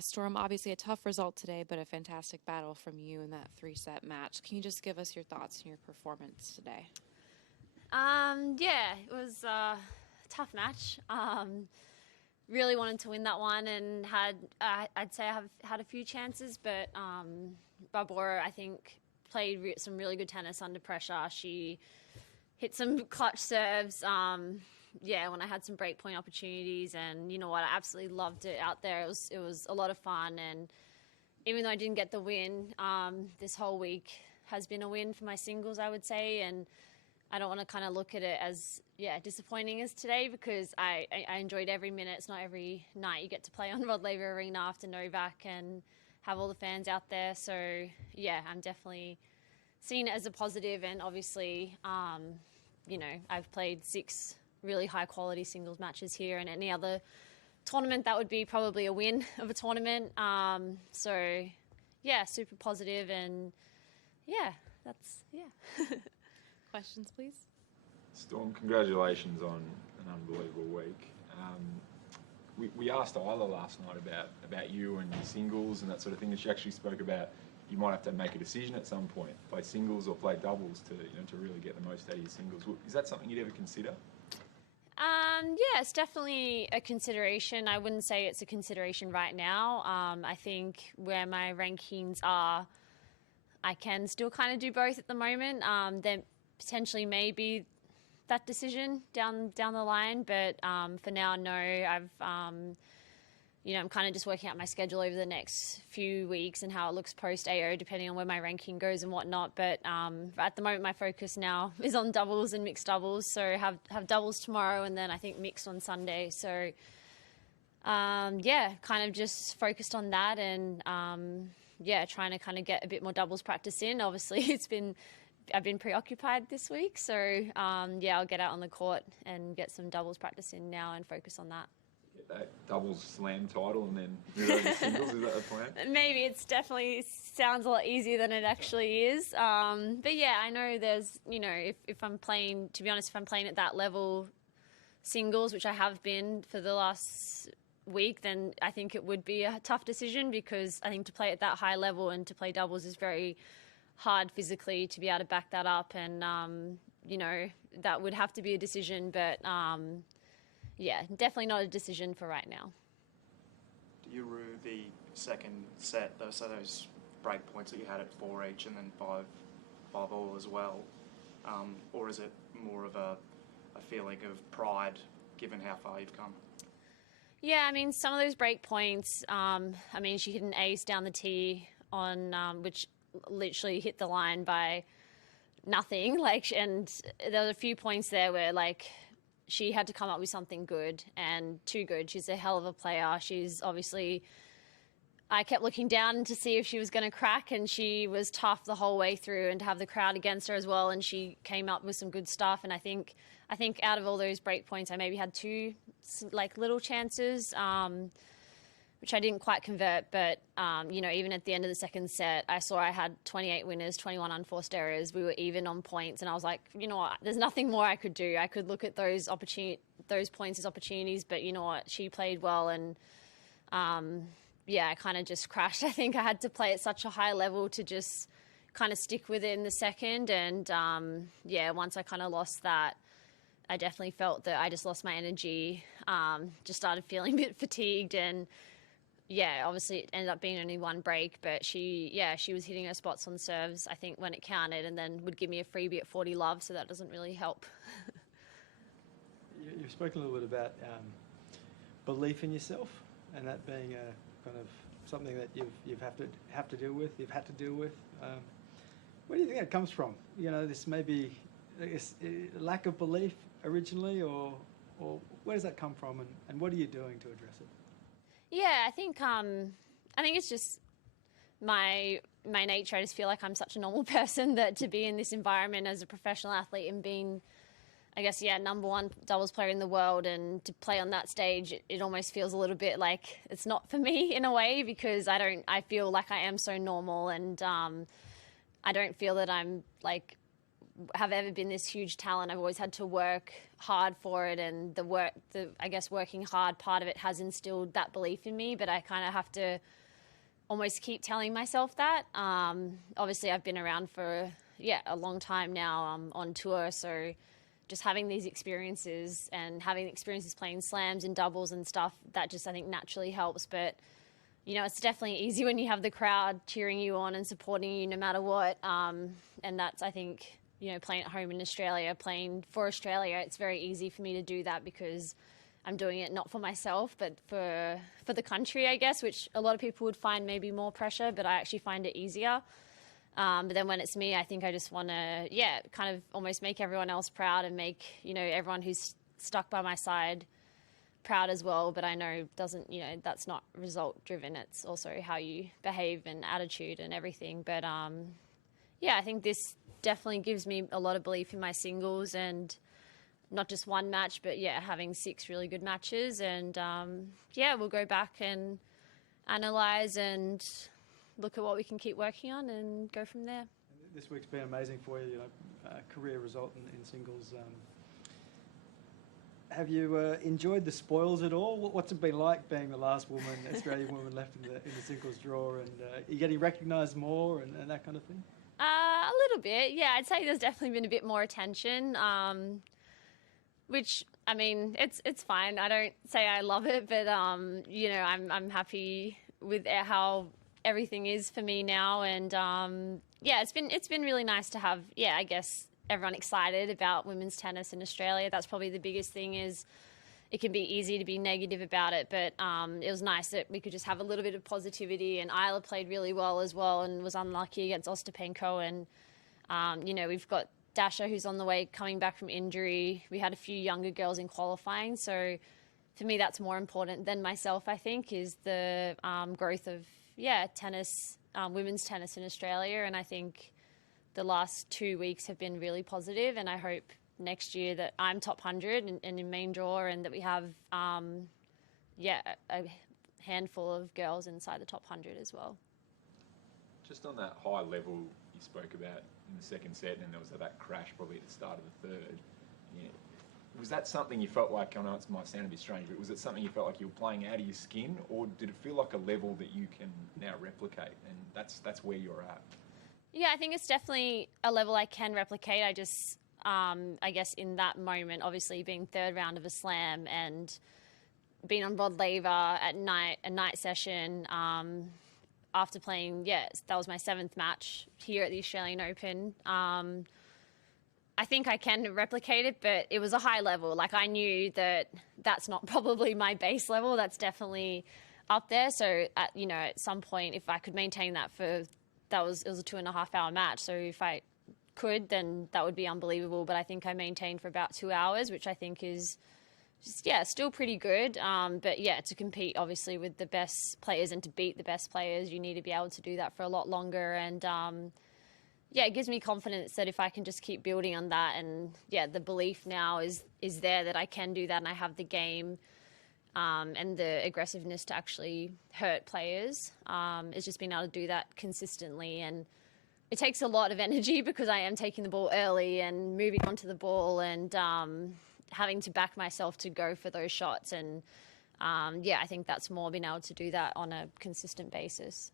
Storm, obviously a tough result today, but a fantastic battle from you in that 3-set match. Can you just give us your thoughts on your performance today? Yeah, it was a tough match. Really wanted to win that one and I'd say I have had a few chances, but Barbora, I think, played some really good tennis under pressure. She hit some clutch serves. When I had some break point opportunities, and you know what, I absolutely loved it out there. It was a lot of fun, and even though I didn't get the win, this whole week has been a win for my singles, I would say, and I don't want to kind of look at it as disappointing as today, because I enjoyed every minute. It's not every night you get to play on Rod Laver Arena after Novak and have all the fans out there. So yeah, I'm definitely seeing it as a positive, and obviously, I've played 6 really high quality singles matches here, and any other tournament that would be probably a win of a tournament. So yeah, super positive, and Questions, please. Storm, congratulations on an unbelievable week. We asked Isla last night about you and your singles and that sort of thing, and she actually spoke about you might have to make a decision at some point, play singles or play doubles to really get the most out of your singles. Is that something you'd ever consider? It's definitely a consideration. I wouldn't say it's a consideration right now. I think where my rankings are, I can still kind of do both at the moment. There potentially may be that decision down the line, but for now, no. I'm kind of just working out my schedule over the next few weeks and how it looks post AO, depending on where my ranking goes and whatnot. But at the moment, my focus now is on doubles and mixed doubles. So have doubles tomorrow, and then I think mixed on Sunday. So kind of just focused on that, and trying to kind of get a bit more doubles practice in. Obviously, I've been preoccupied this week, so I'll get out on the court and get some doubles practice in now and focus on that. Get that doubles slam title and then move over to singles, is that the plan? Maybe. It's definitely sounds a lot easier than it actually is. But yeah, I know there's, if I'm playing, to be honest, if I'm playing at that level singles, which I have been for the last week, then I think it would be a tough decision, because I think to play at that high level and to play doubles is very hard physically to be able to back that up, and that would have to be a decision, but definitely not a decision for right now. Do you rue the second set, those break points that you had at 4 each and then 5 all as well, or is it more of a feeling of pride given how far you've come? Yeah, I mean, some of those break points, she hit an ace down the tee on which literally hit the line by nothing, and there were a few points there where she had to come up with something good, and too good. She's a hell of a player. She's obviously, I kept looking down to see if she was going to crack, and she was tough the whole way through, and to have the crowd against her as well, and she came up with some good stuff. And I think out of all those break points, I maybe had 2 little chances, which I didn't quite convert, but, even at the end of the second set, I saw I had 28 winners, 21 unforced errors. We were even on points, and I was like, you know what, there's nothing more I could do. I could look at those points as opportunities, but you know what, she played well, and, I kind of just crashed. I think I had to play at such a high level to just kind of stick with it in the second, and, once I kind of lost that, I definitely felt that I just lost my energy, just started feeling a bit fatigued, and obviously it ended up being only 1 break, but she was hitting her spots on serves, I think, when it counted, and then would give me a freebie at 40 love, so that doesn't really help. You've spoken a little bit about belief in yourself, and that being a kind of something that you've had to deal with. Where do you think that comes from? This may be a lack of belief originally, or where does that come from, and what are you doing to address it? Yeah, I think it's just my nature. I just feel like I'm such a normal person that to be in this environment as a professional athlete and being, I guess, number 1 doubles player in the world, and to play on that stage, it almost feels a little bit like it's not for me in a way, because I feel like I am so normal, and I don't feel that I'm have ever been this huge talent. I've always had to work hard for it, and I guess working hard part of it has instilled that belief in me, but I kind of have to almost keep telling myself that. Obviously, I've been around for, a long time now on tour, so just having these experiences and having experiences playing slams and doubles and stuff, that just, I think, naturally helps. But, it's definitely easy when you have the crowd cheering you on and supporting you no matter what. And that's, I think, playing at home in Australia, playing for Australia, it's very easy for me to do that because I'm doing it not for myself, but for the country, I guess, which a lot of people would find maybe more pressure, but I actually find it easier. But then when it's me, I think I just want to, kind of almost make everyone else proud and make, everyone who's stuck by my side proud as well. But I know that's not result driven. It's also how you behave and attitude and everything. But I think this definitely gives me a lot of belief in my singles, and not just one match, but having 6 really good matches. And we'll go back and analyse and look at what we can keep working on and go from there. This week's been amazing for you, career result in singles. Have you enjoyed the spoils at all? What's it been like being the last Australian woman left in the singles draw, and are you getting recognised more and that kind of thing? A little bit, I'd say there's definitely been a bit more attention, which, I mean, it's fine. I don't say I love it, but I'm happy with how everything is for me now, and it's been really nice to have I guess everyone excited about women's tennis in Australia. That's probably the biggest thing. Is it can be easy to be negative about it, but it was nice that we could just have a little bit of positivity. And Isla played really well as well and was unlucky against Ostapenko, and we've got Dasha, who's on the way coming back from injury. We had a few younger girls in qualifying, so for me that's more important than myself, I think, is the growth of tennis, women's tennis in Australia. And I think the last 2 weeks have been really positive, and I hope next year that I'm top 100 and in main draw, and that we have a handful of girls inside the top 100 as well. Just on that high level you spoke about in the second set, and there was that crash probably at the start of the third. Was that something you felt like, I know it might sound a bit strange, but was it something you felt like you were playing out of your skin, or did it feel like a level that you can now replicate, and that's where you're at? Yeah, I think it's definitely a level I can replicate. I just, I guess in that moment, obviously being third round of a slam and being on Rod Laver at night, a night session, after playing, that was my 7th match here at the Australian Open. I think I can replicate it, but it was a high level. Like, I knew that that's not probably my base level. That's definitely up there. So at some point, if I could maintain that it was a 2.5-hour match. So if I could, then that would be unbelievable. But I think I maintained for about 2 hours, which I think is just, still pretty good. But to compete obviously with the best players and to beat the best players, you need to be able to do that for a lot longer. And it gives me confidence that if I can just keep building on that, and the belief now is there that I can do that, and I have the game and the aggressiveness to actually hurt players. It's just being able to do that consistently, and it takes a lot of energy because I am taking the ball early and moving onto the ball, and having to back myself to go for those shots. And I think that's more being able to do that on a consistent basis.